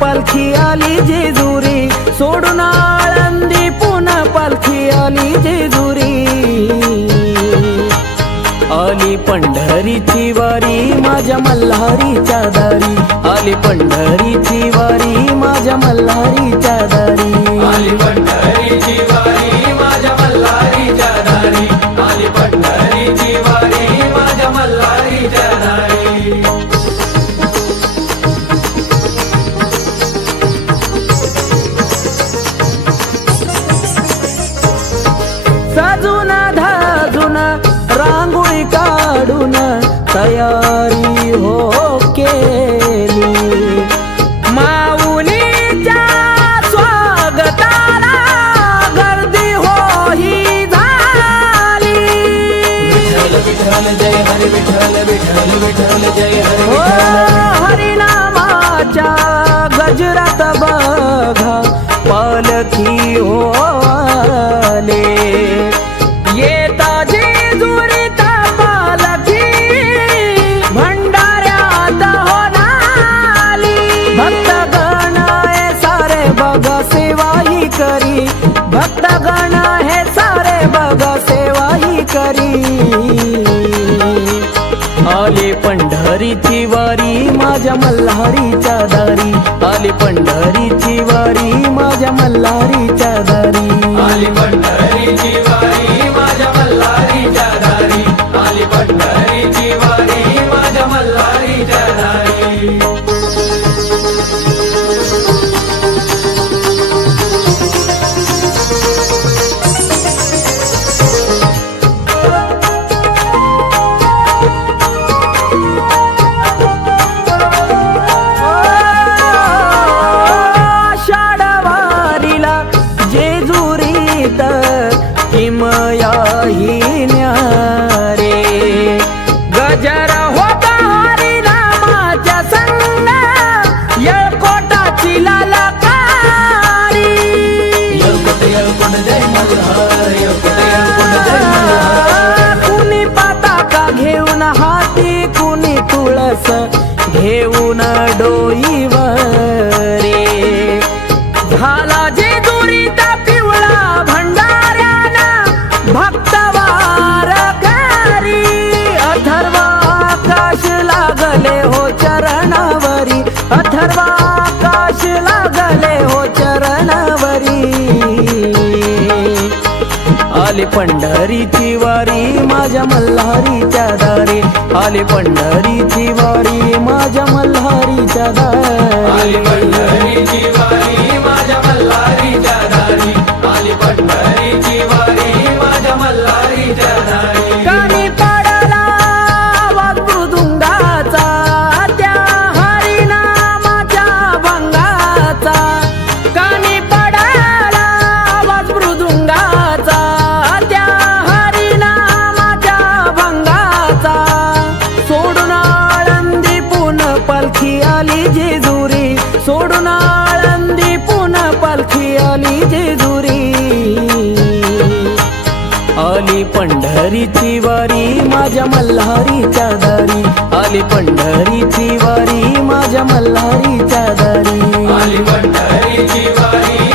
पालखी आली जेजुरी, सोडून आळंदी पुन्हा पालखी आली जेजुरी। आली पंढरीची वारी माझ्या मल्हारीच्या दारी, आली पंढरीची वारी माझ्या मल्हारीच्या दारी, आली पंढरीची वारी माझ्या मल्हारीच्या दारी, आली पंढरीची वारी माझ्या मल्हारीच्या दारी। सजून धाजून रांगोळी काढून तयारी हो केली, माऊलीच्या स्वागताला गर्दी हो ही झाली। विठ्ठल जय हरी विठ्ठल, विठ्ठल विठ्ठल जय हरी हो विठ्ठल। हरिनामाच्या गजरात बघा पालखी हो आले, येता जेजुरीत पालखी भंडाऱ्यात होणाली। भक्तगण हे सारे बघा सेवा ही करी, भक्तगण हे सारे बघा सेवा ही करी। आली पंढरीची वारी माझ्या मल्हारीच्या दारी, आली पंढरीची वारी माझ्या मल्हारीच्या दारी, आली पंढरीची वारी माझ्या मल्हारीच्या दारी, आली पंढरीची वारी माझ्या मल्हारीच्या दारी। किमया ही न्यारे गजर होता हरिनामाच्या संग, येळकोटाची ललकारी। येळकोट येळकोट जय मल्हार, येळकोट येळकोट जय मल्हार। कुणी पताका घेऊन हाती, कुणी तुळस घेऊन डोईवरे, झाला जेजुरीत पिवळा भंडाऱ्याना भक्तवार करी। अथर्वाकाश लागले हो चरणावरी, अथर्वाकाश लागले हो चरणावरी। आली पंढरीची वारी माझ्या मल्हारीच्या दारी, आली पंढरीची वारी माझ्या मल्हारीच्या दारी, आली पंढरीची वारी माझ्या मल्हारीच्या दारी, आली पंढरीची वारी माझ्या मल्हारीच्या दारी। कानी पडला आवाज मृदुंगाचा, त्या हरिनामाच्या भंगाचा। कानी पडला आवाज मृदुंगाचा, त्या हरिनामाच्या भंगाचा। सोडून आळंदी पुन्हा पालखी आली जेजुरी, सोडून आळंदी पुन्हा पालखी आली जेजुरी। आली पंढरीची वारी माझ्या मल्हारीच्या दारी, आली पंढरीची वारी माझ्या मल्हारीच्या दारी, आली पंढरीची वारी